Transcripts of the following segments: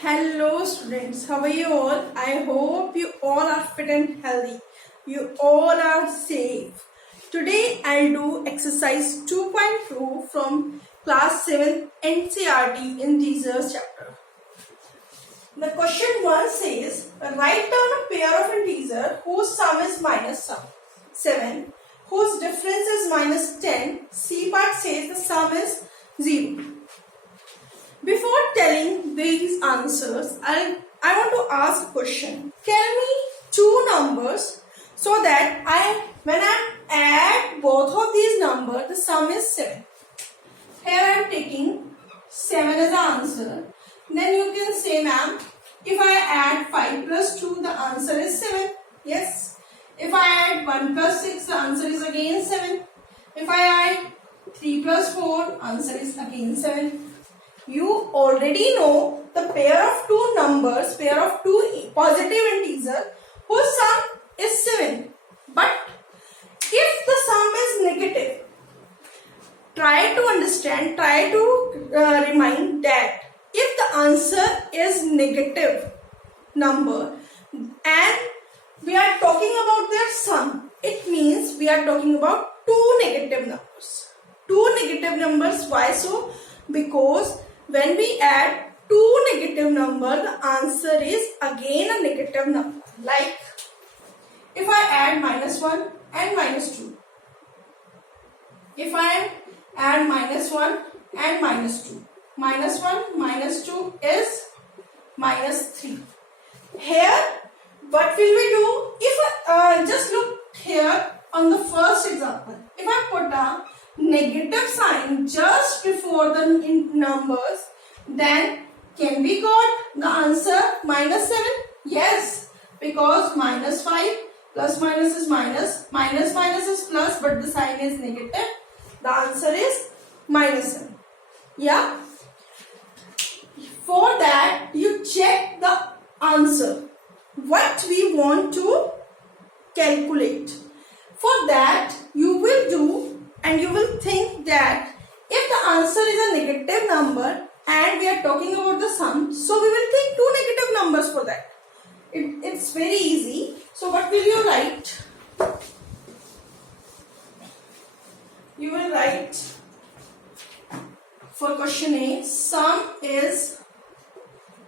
Hello students, how are you all? I hope you all are fit and healthy. You all are safe. Today I'll do exercise 2.2 from class 7 NCERT in teaser's chapter. The question 1 says, write down a pair of integers whose sum is minus 7, whose difference is minus 10. C part says the sum is 0. Before telling these answers, I want to ask a question. Tell me two numbers so that when I add both of these numbers, the sum is 7. Here I am taking 7 as the answer. Then you can say, ma'am, if I add 5 plus 2, the answer is 7. Yes. If I add 1 plus 6, the answer is again 7. If I add 3 plus 4, answer is again 7. You already know the pair of two numbers, pair of two positive integers whose sum is 7. But if the sum is negative, try to understand, try to remind that if the answer is negative number and we are talking about their sum, it means we are talking about two negative numbers. Two negative numbers, why so? Because when we add two negative numbers, the answer is again a negative number. Like if I add minus 1 and minus 2. If I add minus 1 and minus 2. Minus 1 minus 2 is minus 3. Here, what will we do? If I just look here on the first example. If I put a negative sign just before the numbers, then can we got the answer minus 7? Yes, because minus 5 plus minus is minus, minus minus is plus, but the sign is negative. The answer is minus 7. Yeah. For that, you check the answer. What we want to calculate. For that, you will do and you will think that if the answer is a negative number and we are talking about the sum, so we will think two negative numbers for that. It's very easy. So what will you write? You will write for question A, sum is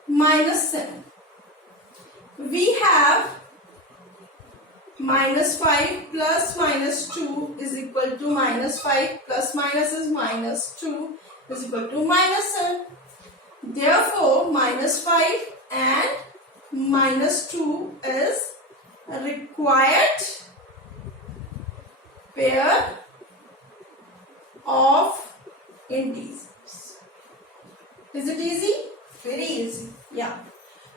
minus 7. We have minus 5 plus minus 2 is equal to minus 5 plus minus is minus 2 is equal to minus 7. Therefore, minus 5 and minus 2 is a required pair of integers. Is it easy? Very easy. Yeah.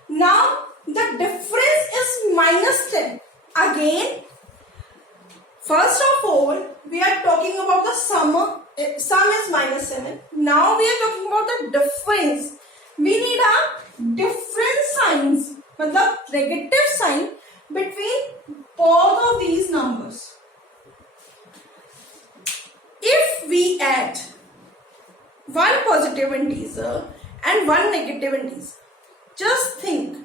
Now, the difference is minus 10. Again, first of all, we are talking about the sum is minus 7. Now we are talking about the difference. We need a different signs, the negative sign between both of these numbers. If we add one positive integer and one negative integer, just think.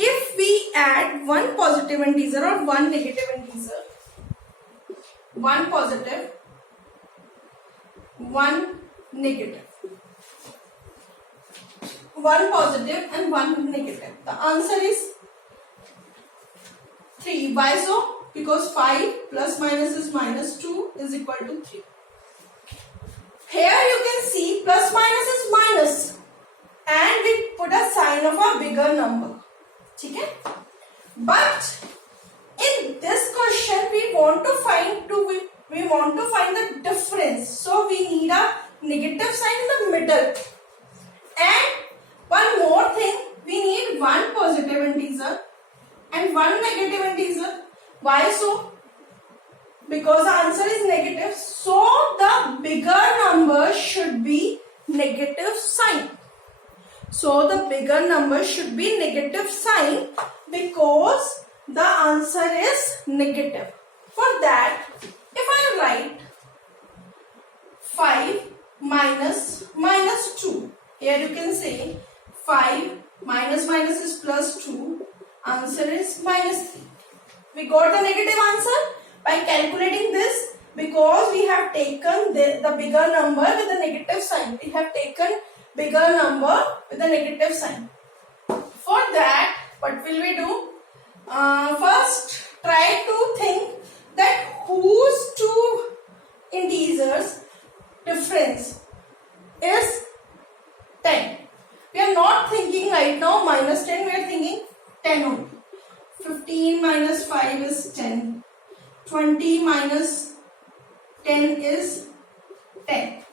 If we add one positive integer or one negative integer, one positive, one negative, one positive and one negative, the answer is 3. Why so? Because 5 plus minus is minus 2 is equal to 3. Here you can see plus minus is minus and we put a sign of a bigger number. Okay? But in this question we want to find the difference. So we need a negative sign in the middle. And one more thing, we need one positive integer and one negative integer. Why so? Because the answer is negative. So the bigger number should be negative sign. So the bigger number should be negative sign because the answer is negative. For that, if I write 5 minus 2, here you can say 5 minus minus minus is plus 2. Answer is minus 3. We got the negative answer by calculating this because we have taken the bigger number with a negative sign. We have taken bigger number with a negative sign. For that, what will we do? First, try to think that whose two integers difference is 10. We are not thinking right now minus 10, we are thinking 10 only. 15 minus 5 is 10. 20 minus 10 is 10.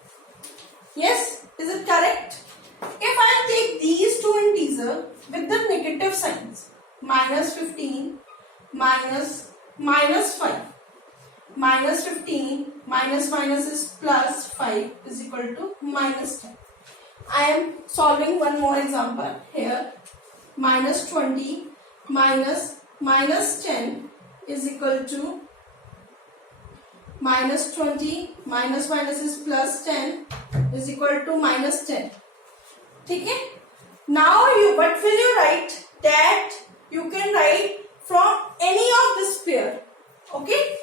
Yes, is it correct? If I take these two integers with the negative signs, minus 15 minus 5, minus 15 minus minus is plus 5 is equal to minus 10. I am solving one more example here. Minus 20 minus 10 is equal to minus 20 minus minus is plus 10 is equal to minus 10. Okay? Now what will you write? That you can write from any of this pair. Okay?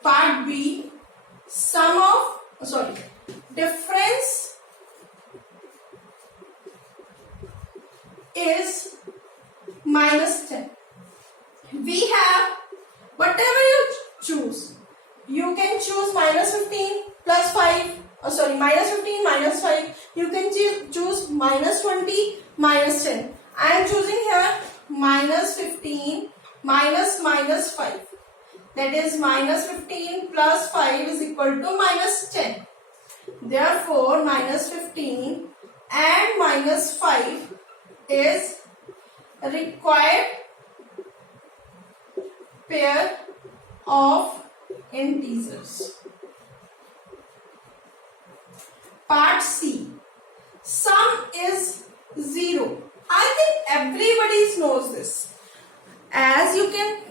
Part B, difference is minus 10. We have whatever you choose. You can choose minus 15 plus 5. Minus 15 minus 5. You can choose minus 20 minus 10. I am choosing here minus 15 minus 5. That is minus 15 plus 5 is equal to minus 10. Therefore, minus 15 and minus 5 is required pair of integers. Part C, sum is 0. I think everybody knows this. As you can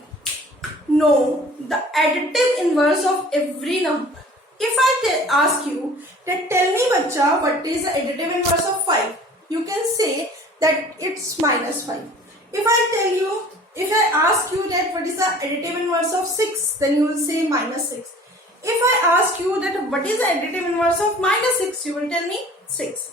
know the additive inverse of every number. If I ask you that tell me bacha what is the additive inverse of 5, you can say that it's minus 5. If I ask you that what is the additive inverse of 6, then you will say minus 6. If I ask you that what is the additive inverse of minus 6, you will tell me 6.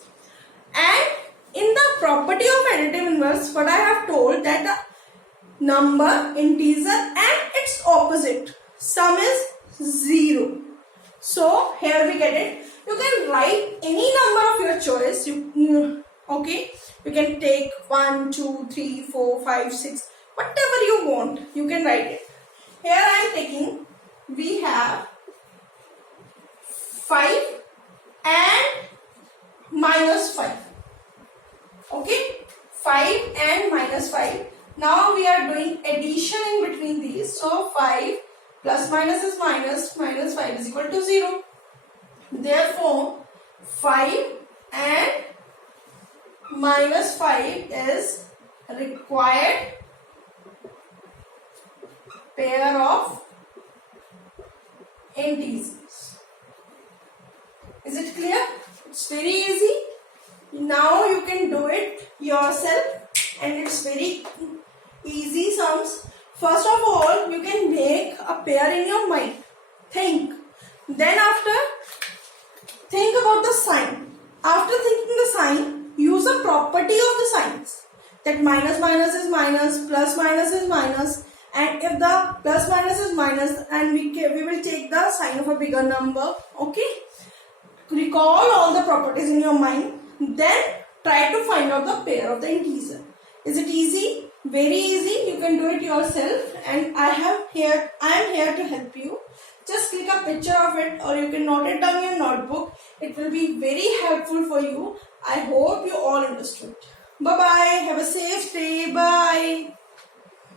And in the property of additive inverse, what I have told that the number, integer and its opposite, sum is 0. So here we get it. You can write any number of your choice. Okay, you can take 1, 2, 3, 4, 5, 6, whatever you want. You can write it. Here I am taking. We have 5 and minus 5. Okay, 5 and minus 5. Now we are doing addition in between these. So 5 plus minus is minus 5 is equal to 0. Therefore, 5 and minus 5 is required pair of integers. Is it clear? It's very easy. Now you can do it yourself and it's very easy sums. First of all, you can make a pair in your mind. Think. Then after, think about the sign. After thinking the sign, use a property of the signs. That minus minus is minus, plus minus is minus. And if the plus minus is minus, and we will take the sign of a bigger number. Okay. Recall all the properties in your mind. Then try to find out the pair of the integer. Is it easy? Very easy. You can do it yourself, and I am here to help you. Just click a picture of it, or you can note it down in your notebook. It will be very helpful for you. I hope you all understood. Bye bye. Have a safe day. Bye.